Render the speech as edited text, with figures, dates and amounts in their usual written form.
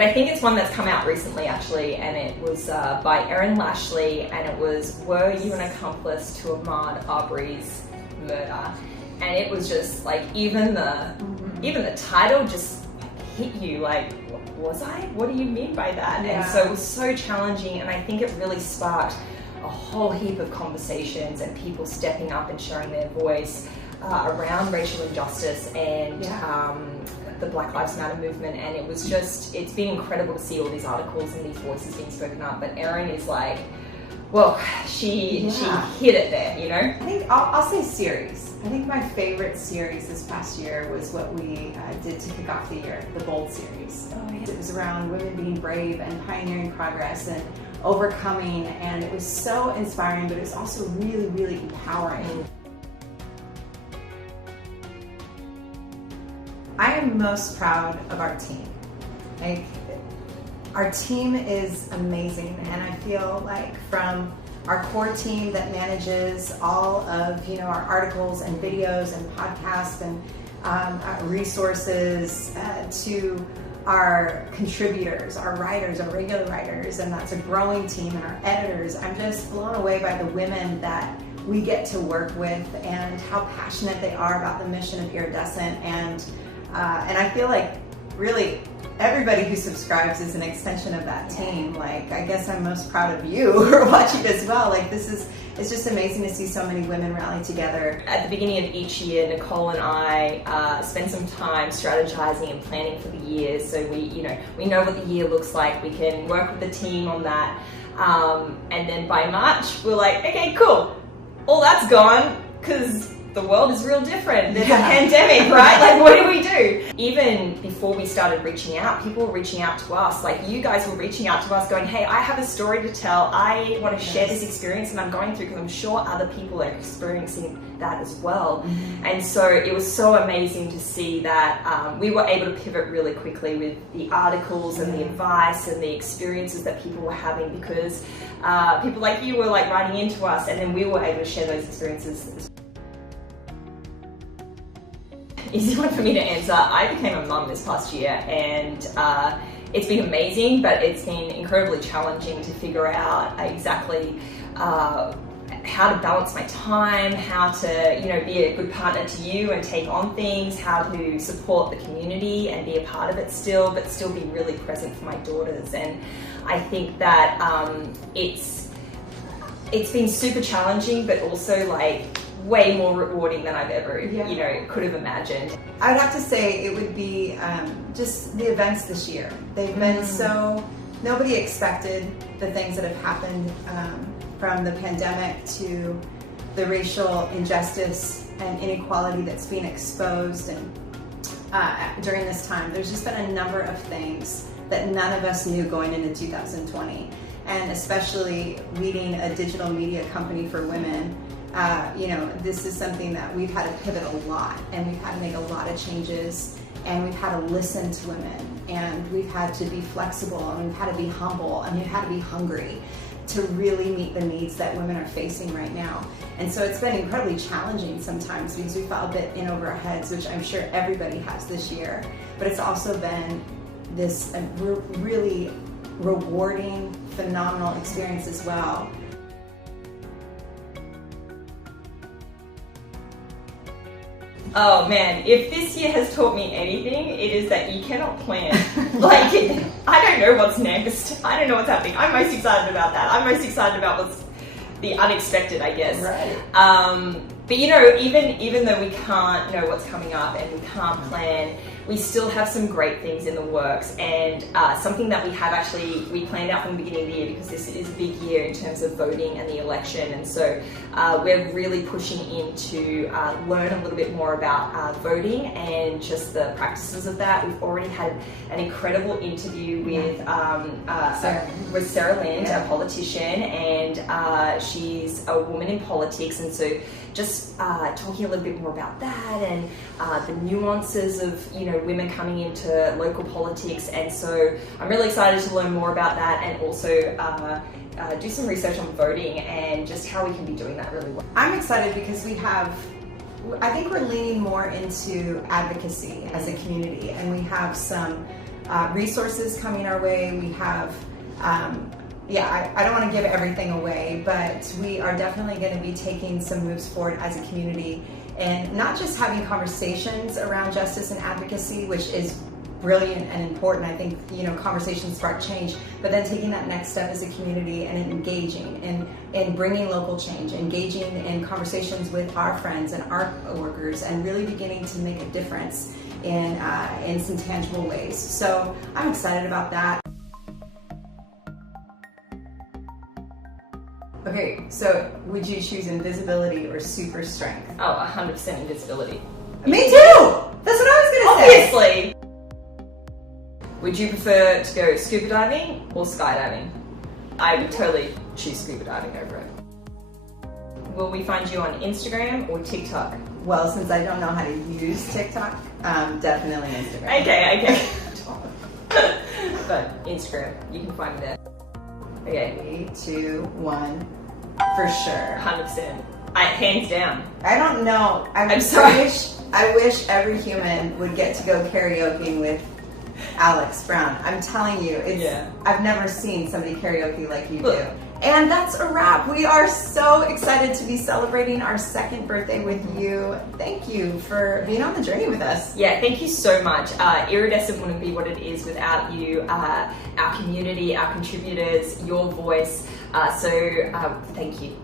But I think it's one that's come out recently actually, and it was by Erin Lashley, and it was "Were You an Accomplice to Ahmaud Arbery's Murder?" And it was just like even the title just hit you like, was I? What do you mean by that? Yeah. And so it was so challenging, and I think it really sparked a whole heap of conversations and people stepping up and sharing their voice around racial injustice and the Black Lives Matter movement. And it was just, it's been incredible to see all these articles and these voices being spoken up. But Erin is like, well, she hit it there, you know? I think I'll say series. I think my favorite series this past year was what we did to kick off the year, the Bold series. Oh, yeah. It was around women being brave and pioneering progress and overcoming, and it was so inspiring, but it was also really, really empowering. I am most proud of our team. Like, our team is amazing, and I feel like from our core team that manages all of our articles and videos and podcasts and resources to our contributors, our writers, our regular writers, and that's a growing team, and our editors. I'm just blown away by the women that we get to work with and how passionate they are about the mission of Iridescent, and I feel like really everybody who subscribes is an extension of that team. Like, I guess I'm most proud of you who are watching as well. Like, it's just amazing to see so many women rally together. At the beginning of each year, Nicole and I spend some time strategizing and planning for the year. So we know what the year looks like. We can work with the team on that. And then by March, we're like, okay, cool. All that's gone because the world is real different. There's a pandemic, right? Like, what do we do? Even before we started reaching out, people were reaching out to us. Like, you guys were reaching out to us going, hey, I have a story to tell. I want to share this experience that I'm going through because I'm sure other people are experiencing that as well. Mm-hmm. And so it was so amazing to see that we were able to pivot really quickly with the articles and the advice and the experiences that people were having, because people like you were like writing into us, and then we were able to share those experiences. Easy one for me to answer. I became a mum this past year, and it's been amazing, but it's been incredibly challenging to figure out exactly how to balance my time, how to be a good partner to you and take on things, how to support the community and be a part of it still, but still be really present for my daughters. And I think that it's been super challenging, but also like way more rewarding than I've ever could have imagined. I would have to say it would be just the events this year. They've been so, nobody expected the things that have happened, from the pandemic to the racial injustice and inequality that's being exposed, and during this time there's just been a number of things that none of us knew going into 2020, and especially leading a digital media company for women. This is something that we've had to pivot a lot, and we've had to make a lot of changes, and we've had to listen to women, and we've had to be flexible, and we've had to be humble, and we've had to be hungry to really meet the needs that women are facing right now. And so it's been incredibly challenging sometimes because we felt a bit in over our heads, which I'm sure everybody has this year, but it's also been this really rewarding, phenomenal experience as well. Oh man, if this year has taught me anything, it is that you cannot plan. Like, I don't know what's next. I don't know what's happening. I'm most excited about that. I'm most excited about what's the unexpected, I guess. Right. But even though we can't know what's coming up and we can't plan, we still have some great things in the works, and something that we planned out from the beginning of the year, because this is a big year in terms of voting and the election, and so we're really pushing in to learn a little bit more about voting and just the practices of that. We've already had an incredible interview with Sarah Lind, a politician, and she's a woman in politics, and so just talking a little bit more about that and the nuances of women coming into local politics. And so I'm really excited to learn more about that, and also do some research on voting and just how we can be doing that really well. I'm excited because I think we're leaning more into advocacy as a community, and we have some resources coming our way. We have, I don't want to give everything away, but we are definitely going to be taking some moves forward as a community, and not just having conversations around justice and advocacy, which is brilliant and important. I think, conversations spark change, but then taking that next step as a community and engaging and bringing local change, engaging in conversations with our friends and our workers, and really beginning to make a difference in some tangible ways. So I'm excited about that. Okay, so would you choose invisibility or super strength? Oh, 100% invisibility. Me too! That's what I was gonna say! Obviously! Would you prefer to go scuba diving or skydiving? I would totally choose scuba diving over it. Will we find you on Instagram or TikTok? Well, since I don't know how to use TikTok, definitely Instagram. Okay. But Instagram, you can find me there. Okay. 3, 2, 1, for sure. 100%. Hands down. I don't know. I'm sorry. I wish every human would get to go karaoke with Alex Brown. I'm telling you, I've never seen somebody karaoke like you do. And that's a wrap. We are so excited to be celebrating our 2nd birthday with you. Thank you for being on the journey with us. Yeah, thank you so much. Iridescent wouldn't be what it is without you, our community, our contributors, your voice. So thank you.